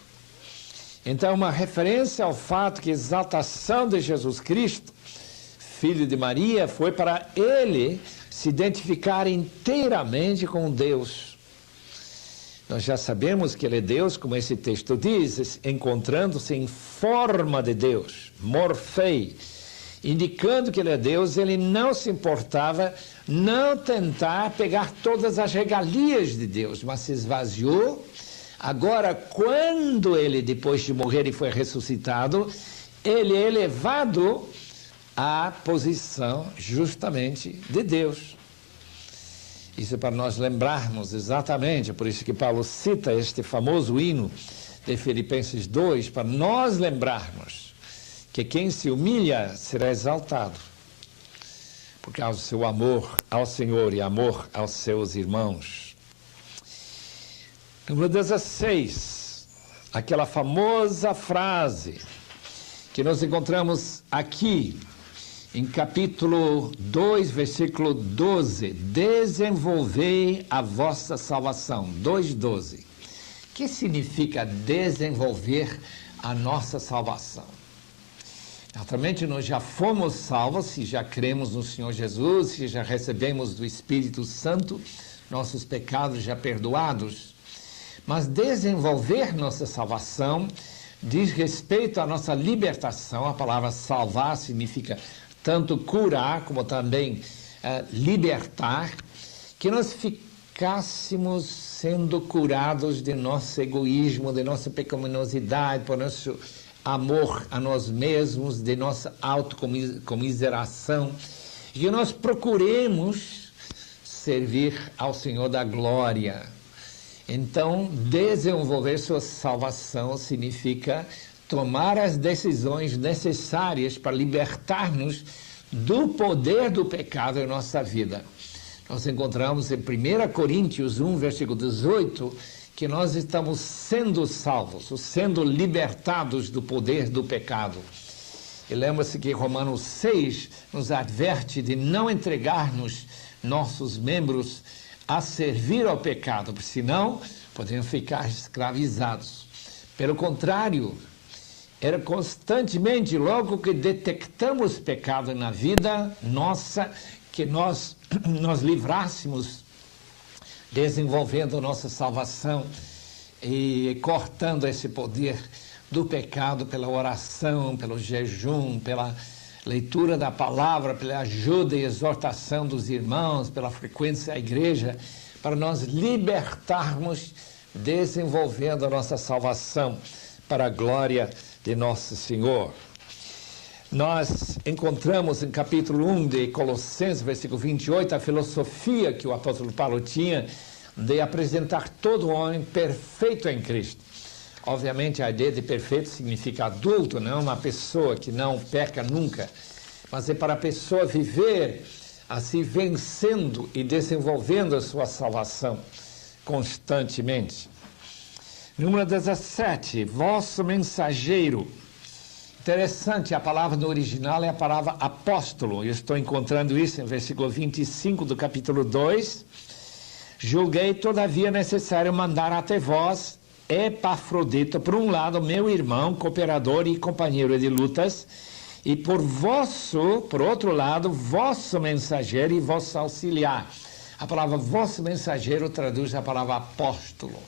Então, uma referência ao fato que a exaltação de Jesus Cristo, filho de Maria, foi para ele se identificar inteiramente com Deus. Nós já sabemos que ele é Deus, como esse texto diz, encontrando-se em forma de Deus, morfei, indicando que ele é Deus. Ele não se importava não tentar pegar todas as regalias de Deus, mas se esvaziou. Agora, quando ele, depois de morrer e foi ressuscitado, ele é elevado à posição justamente de Deus. Isso é para nós lembrarmos exatamente, por isso que Paulo cita este famoso hino de Filipenses 2, para nós lembrarmos que quem se humilha será exaltado, por causa do seu amor ao Senhor e amor aos seus irmãos. Número 16, aquela famosa frase que nós encontramos aqui, em capítulo 2, versículo 12, desenvolvei a vossa salvação, 2:12. O que significa desenvolver a nossa salvação? Naturalmente, nós já fomos salvos, se já cremos no Senhor Jesus, se já recebemos do Espírito Santo, nossos pecados já perdoados. Mas desenvolver nossa salvação diz respeito à nossa libertação. A palavra salvar significa tanto curar como também libertar, que nós ficássemos sendo curados de nosso egoísmo, de nossa pecaminosidade, por nosso amor a nós mesmos, de nossa autocomiseração, e que nós procuremos servir ao Senhor da glória. Então, desenvolver sua salvação significa tomar as decisões necessárias para libertar-nos do poder do pecado em nossa vida. Nós encontramos em 1 Coríntios 1, versículo 18, que nós estamos sendo salvos, sendo libertados do poder do pecado. E lembra-se que Romanos 6 nos adverte de não entregar-nos nossos membros a servir ao pecado, porque senão poderiam ficar escravizados. Pelo contrário, era constantemente, logo que detectamos pecado na vida nossa, que nós nos livrássemos, desenvolvendo nossa salvação e cortando esse poder do pecado pela oração, pelo jejum, pela leitura da palavra, pela ajuda e exortação dos irmãos, pela frequência à igreja, para nós libertarmos, desenvolvendo a nossa salvação para a glória de nosso Senhor. Nós encontramos em capítulo 1 de Colossenses, versículo 28, a filosofia que o apóstolo Paulo tinha de apresentar todo homem perfeito em Cristo. Obviamente, a ideia de perfeito significa adulto, não uma pessoa que não peca nunca, mas é para a pessoa viver assim, vencendo e desenvolvendo a sua salvação constantemente. Número 17, vosso mensageiro. Interessante, a palavra no original é a palavra apóstolo. Eu estou encontrando isso em versículo 25 do capítulo 2. Julguei, todavia, necessário mandar até vós Epafrodito, por um lado, meu irmão, cooperador e companheiro de lutas, e por outro lado, vosso mensageiro e vosso auxiliar. A palavra vosso mensageiro traduz a palavra apóstolo.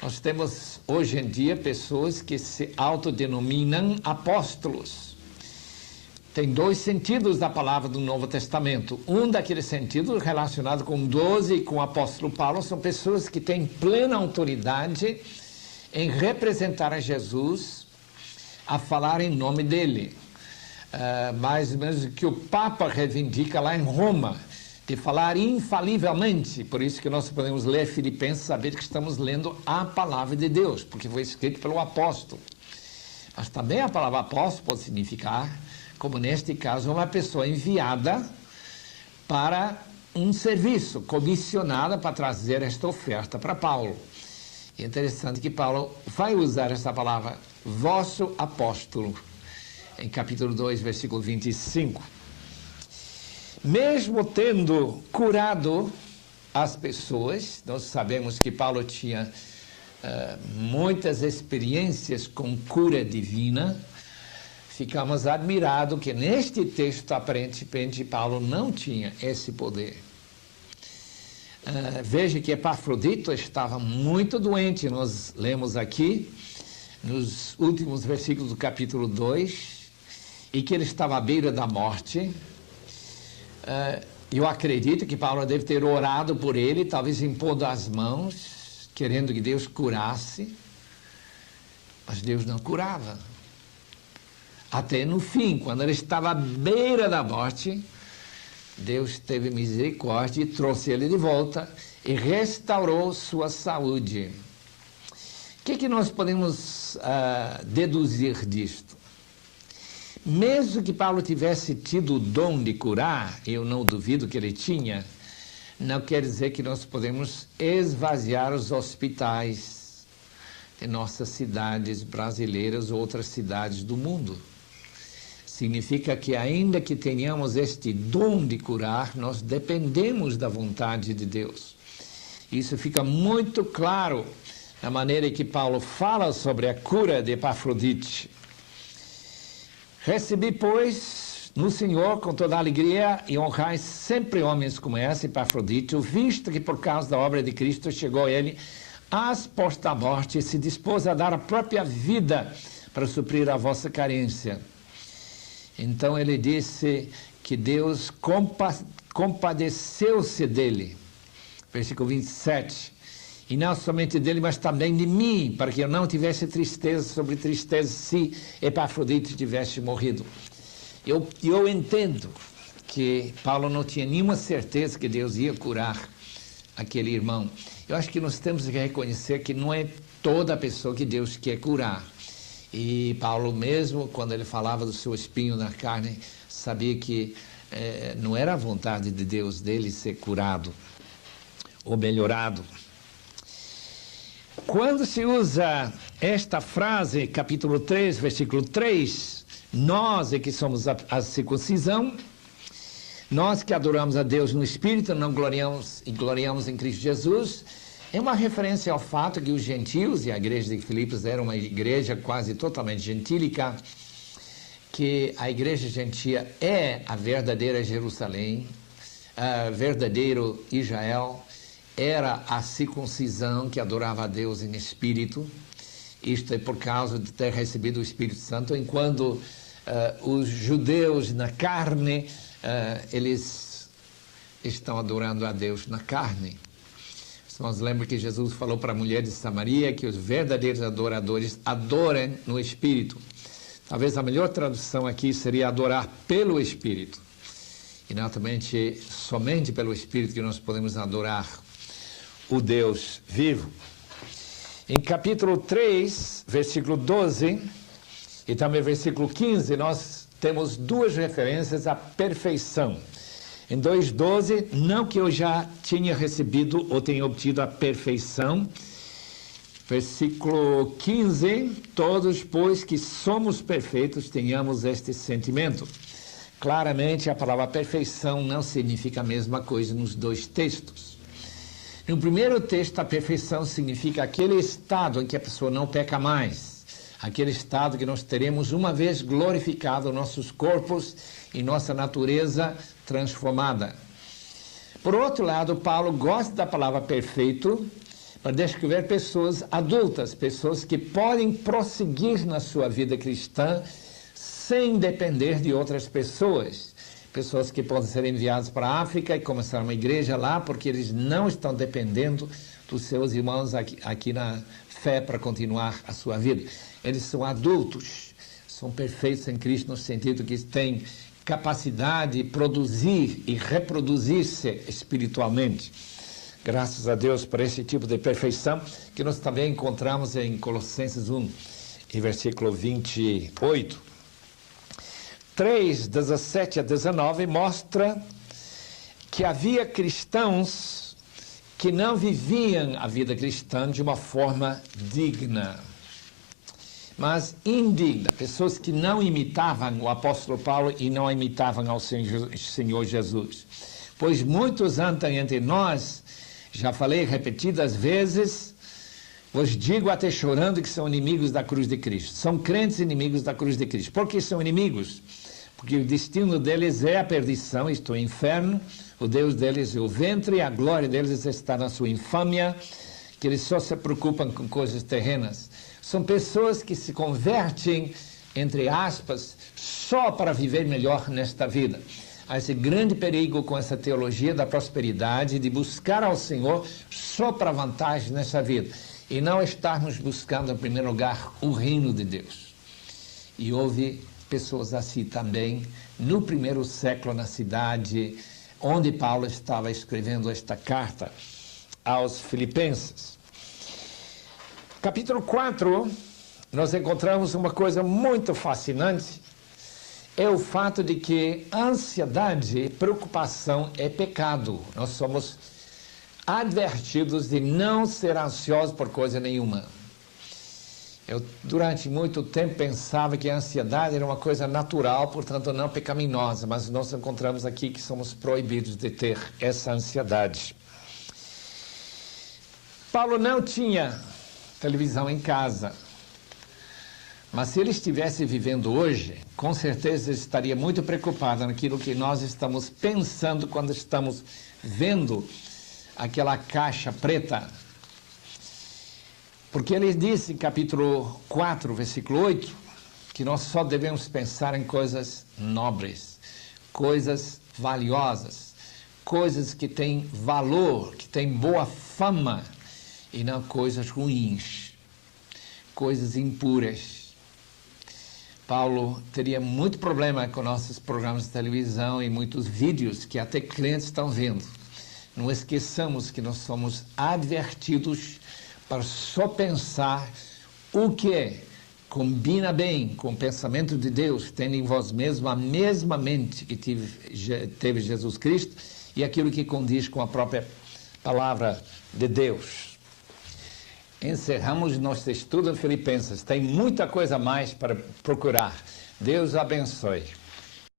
Nós temos hoje em dia pessoas que se autodenominam apóstolos. Tem dois sentidos da palavra do Novo Testamento. Um daqueles sentidos relacionado com 12 e com o apóstolo Paulo, são pessoas que têm plena autoridade em representar a Jesus, a falar em nome dele. Mais ou menos o que o Papa reivindica lá em Roma, de falar infalivelmente. Por isso que nós podemos ler Filipenses, saber que estamos lendo a palavra de Deus, porque foi escrito pelo apóstolo. Mas também a palavra apóstolo pode significar, como neste caso, uma pessoa enviada para um serviço, comissionada para trazer esta oferta para Paulo. É interessante que Paulo vai usar essa palavra, vosso apóstolo, em capítulo 2, versículo 25. Mesmo tendo curado as pessoas, nós sabemos que Paulo tinha muitas experiências com cura divina, ficamos admirados que neste texto, aparentemente, Paulo não tinha esse poder. Veja que Epafrodito estava muito doente, nós lemos aqui, nos últimos versículos do capítulo 2, e que ele estava à beira da morte. Eu acredito que Paulo deve ter orado por ele, talvez impondo as mãos, querendo que Deus curasse, mas Deus não curava. Até no fim, quando ele estava à beira da morte, Deus teve misericórdia e trouxe ele de volta e restaurou sua saúde. O que nós podemos deduzir disto? Mesmo que Paulo tivesse tido o dom de curar, eu não duvido que ele tinha, não quer dizer que nós podemos esvaziar os hospitais de nossas cidades brasileiras ou outras cidades do mundo. Significa que ainda que tenhamos este dom de curar, nós dependemos da vontade de Deus. Isso fica muito claro na maneira que Paulo fala sobre a cura de Epafrodite. Recebi, pois, no Senhor com toda a alegria e honrai sempre homens como esse, Epafrodite, visto que por causa da obra de Cristo chegou ele às portas da morte e se dispôs a dar a própria vida para suprir a vossa carência. Então ele disse que Deus compadeceu-se dele. Versículo 27. E não somente dele, mas também de mim, para que eu não tivesse tristeza sobre tristeza se Epafrodite tivesse morrido. Eu entendo que Paulo não tinha nenhuma certeza que Deus ia curar aquele irmão. Eu acho que nós temos que reconhecer que não é toda pessoa que Deus quer curar. E Paulo mesmo, quando ele falava do seu espinho na carne, sabia que não era a vontade de Deus dele ser curado ou melhorado. Quando se usa esta frase, capítulo 3, versículo 3, nós é que somos a circuncisão, nós que adoramos a Deus no Espírito, não gloriamos em Cristo Jesus, é uma referência ao fato que os gentios, e a igreja de Filipos era uma igreja quase totalmente gentílica, que a igreja gentia é a verdadeira Jerusalém, a verdadeiro Israel, era a circuncisão que adorava a Deus em espírito. Isto é por causa de ter recebido o Espírito Santo, enquanto os judeus na carne, eles estão adorando a Deus na carne. Nós lembramos que Jesus falou para a mulher de Samaria que os verdadeiros adoradores adorem no Espírito. Talvez a melhor tradução aqui seria adorar pelo Espírito. E naturalmente, somente pelo Espírito que nós podemos adorar o Deus vivo. Em capítulo 3, versículo 12 e também versículo 15, nós temos duas referências à perfeição. Em 2,12, não que eu já tinha recebido ou tenha obtido a perfeição. Versículo 15, todos, pois que somos perfeitos, tenhamos este sentimento. Claramente, a palavra perfeição não significa a mesma coisa nos dois textos. No primeiro texto, a perfeição significa aquele estado em que a pessoa não peca mais. Aquele estado que nós teremos uma vez glorificado nossos corpos e nossa natureza transformada. Por outro lado, Paulo gosta da palavra perfeito para descrever pessoas adultas, pessoas que podem prosseguir na sua vida cristã sem depender de outras pessoas. Pessoas que podem ser enviadas para a África e começar uma igreja lá, porque eles não estão dependendo dos seus irmãos aqui na fé para continuar a sua vida. Eles são adultos, são perfeitos em Cristo no sentido que têm capacidade de produzir e reproduzir-se espiritualmente. Graças a Deus por esse tipo de perfeição que nós também encontramos em Colossenses 1, em versículo 28. 3, 17 a 19 mostra que havia cristãos que não viviam a vida cristã de uma forma digna, mas indigna, pessoas que não imitavam o apóstolo Paulo e não imitavam ao Senhor Jesus. Pois muitos andam entre nós, já falei repetidas vezes, vos digo até chorando que são inimigos da cruz de Cristo. São crentes inimigos da cruz de Cristo. Por que são inimigos? Porque o destino deles é a perdição, isto é, o inferno, o Deus deles é o ventre, a glória deles está na sua infâmia, que eles só se preocupam com coisas terrenas. São pessoas que se convertem, entre aspas, só para viver melhor nesta vida. Há esse grande perigo com essa teologia da prosperidade, de buscar ao Senhor só para vantagem nessa vida, e não estarmos buscando, em primeiro lugar, o reino de Deus. E houve pessoas assim também no primeiro século na cidade onde Paulo estava escrevendo esta carta aos Filipenses. Capítulo 4, nós encontramos uma coisa muito fascinante, é o fato de que ansiedade, preocupação é pecado. Nós somos advertidos de não ser ansiosos por coisa nenhuma. Eu, durante muito tempo, pensava que a ansiedade era uma coisa natural, portanto, não pecaminosa, mas nós encontramos aqui que somos proibidos de ter essa ansiedade. Paulo não tinha televisão em casa, mas se ele estivesse vivendo hoje, com certeza ele estaria muito preocupado naquilo que nós estamos pensando quando estamos vendo aquela caixa preta. Porque ele disse em capítulo 4, versículo 8, que nós só devemos pensar em coisas nobres, coisas valiosas, coisas que têm valor, que têm boa fama, e não coisas ruins, coisas impuras. Paulo teria muito problema com nossos programas de televisão e muitos vídeos que até crentes estão vendo. Não esqueçamos que nós somos advertidos para só pensar o que combina bem com o pensamento de Deus, tendo em vós mesmo a mesma mente que teve Jesus Cristo e aquilo que condiz com a própria palavra de Deus. Encerramos nosso estudo em Filipenses. Tem muita coisa mais para procurar. Deus abençoe.